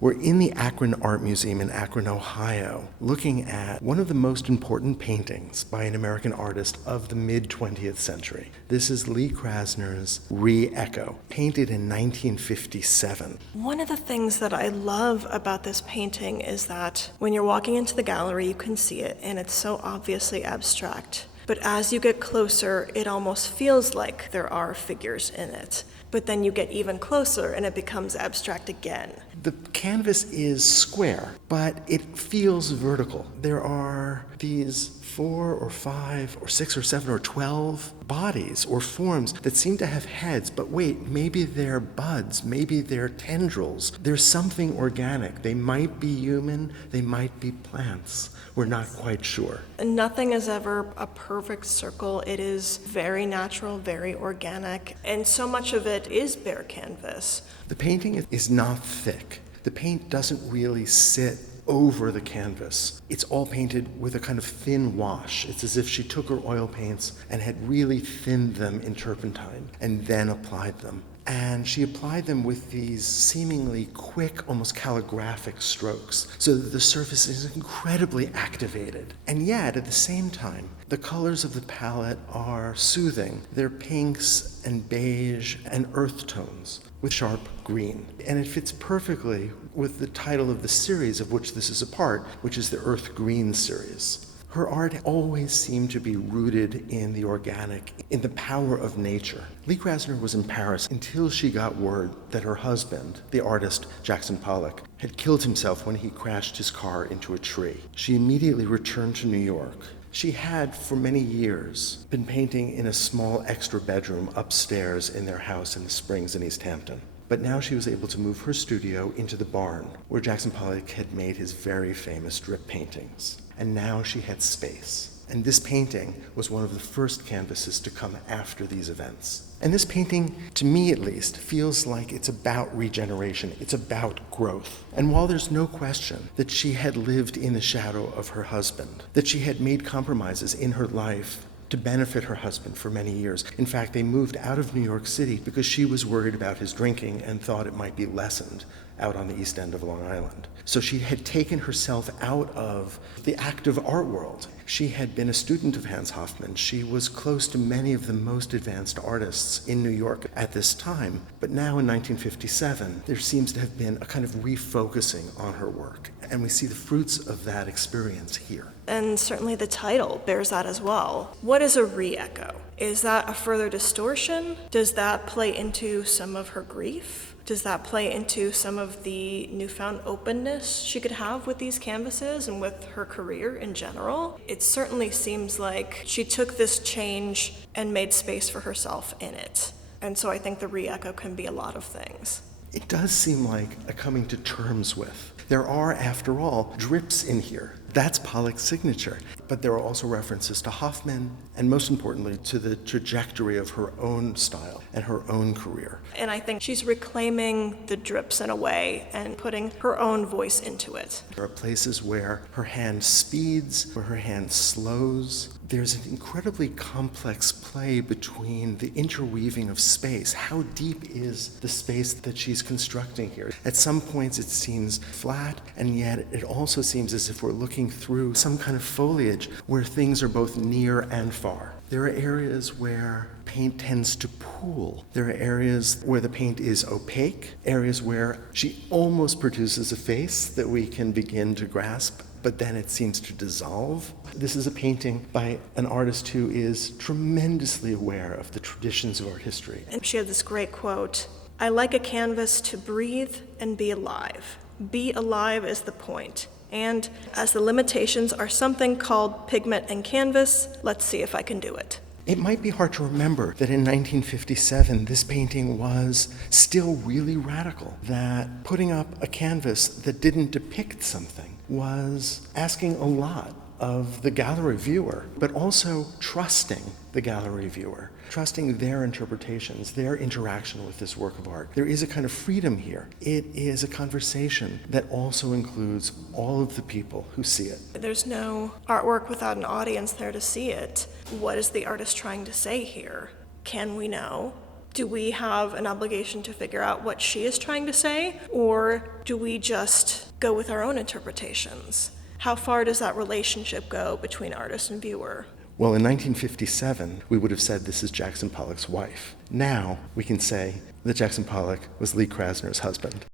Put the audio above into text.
We're in the Akron Art Museum in Akron, Ohio, looking at one of the most important paintings by an American artist of the mid-20th century. This is Lee Krasner's Re-Echo, painted in 1957. One of the things that I love about this painting is that when you're walking into the gallery, you can see it, and it's so obviously abstract. But as you get closer, it almost feels like there are figures in it. But then you get even closer and it becomes abstract again. The canvas is square, but it feels vertical. There are these 4 or 5 or 6 or 7 or 12 bodies or forms that seem to have heads, but wait, maybe they're buds, maybe they're tendrils. There's something organic. They might be human, they might be plants. We're not quite sure. Nothing is ever a perfect circle. It is very natural, very organic, and so much of it is bare canvas. The painting is not thick. The paint doesn't really sit over the canvas. It's all painted with a kind of thin wash. It's as if she took her oil paints and had really thinned them in turpentine and then applied them. And she applied them with these seemingly quick, almost calligraphic strokes, so that the surface is incredibly activated. And yet, at the same time, the colors of the palette are soothing. They're pinks and beige and earth tones with sharp green. And it fits perfectly with the title of the series of which this is a part, which is the Earth Green series. Her art always seemed to be rooted in the organic, in the power of nature. Lee Krasner was in Paris until she got word that her husband, the artist Jackson Pollock, had killed himself when he crashed his car into a tree. She immediately returned to New York. She had, for many years, been painting in a small extra bedroom upstairs in their house in the Springs in East Hampton. But now she was able to move her studio into the barn where Jackson Pollock had made his very famous drip paintings. And now she had space. And this painting was one of the first canvases to come after these events. And this painting, to me at least, feels like it's about regeneration. It's about growth. And while there's no question that she had lived in the shadow of her husband, that she had made compromises in her life to benefit her husband for many years. In fact, they moved out of New York City because she was worried about his drinking and thought it might be lessened out on the East End of Long Island. So she had taken herself out of the active art world. She had been a student of Hans Hofmann. She was close to many of the most advanced artists in New York at this time. But now in 1957, there seems to have been a kind of refocusing on her work. And we see the fruits of that experience here. And certainly the title bears that as well. What is a re-echo? Is that a further distortion? Does that play into some of her grief? Does that play into some of the newfound openness she could have with these canvases and with her career in general? It certainly seems like she took this change and made space for herself in it. And so I think the re-echo can be a lot of things. It does seem like a coming to terms with. There are, after all, drips in here. That's Pollock's signature. But there are also references to Hofmann, and most importantly, to the trajectory of her own style and her own career. And I think she's reclaiming the drips in a way and putting her own voice into it. There are places where her hand speeds, where her hand slows. There's an incredibly complex play between the interweaving of space. How deep is the space that she's constructing here? At some points it seems flat, and yet it also seems as if we're looking through some kind of foliage where things are both near and far. There are areas where paint tends to pool. There are areas where the paint is opaque, areas where she almost produces a face that we can begin to grasp, but then it seems to dissolve. This is a painting by an artist who is tremendously aware of the traditions of art history. And she had this great quote, "I like a canvas to breathe and be alive. Be alive is the point. And as the limitations are something called pigment and canvas, let's see if I can do it." It might be hard to remember that in 1957, this painting was still really radical, that putting up a canvas that didn't depict something was asking a lot of the gallery viewer, but also trusting the gallery viewer, trusting their interpretations, their interaction with this work of art. There is a kind of freedom here. It is a conversation that also includes all of the people who see it. There's no artwork without an audience there to see it. What is the artist trying to say here? Can we know? Do we have an obligation to figure out what she is trying to say, or do we just go with our own interpretations? How far does that relationship go between artist and viewer? Well, in 1957, we would have said this is Jackson Pollock's wife. Now, we can say that Jackson Pollock was Lee Krasner's husband.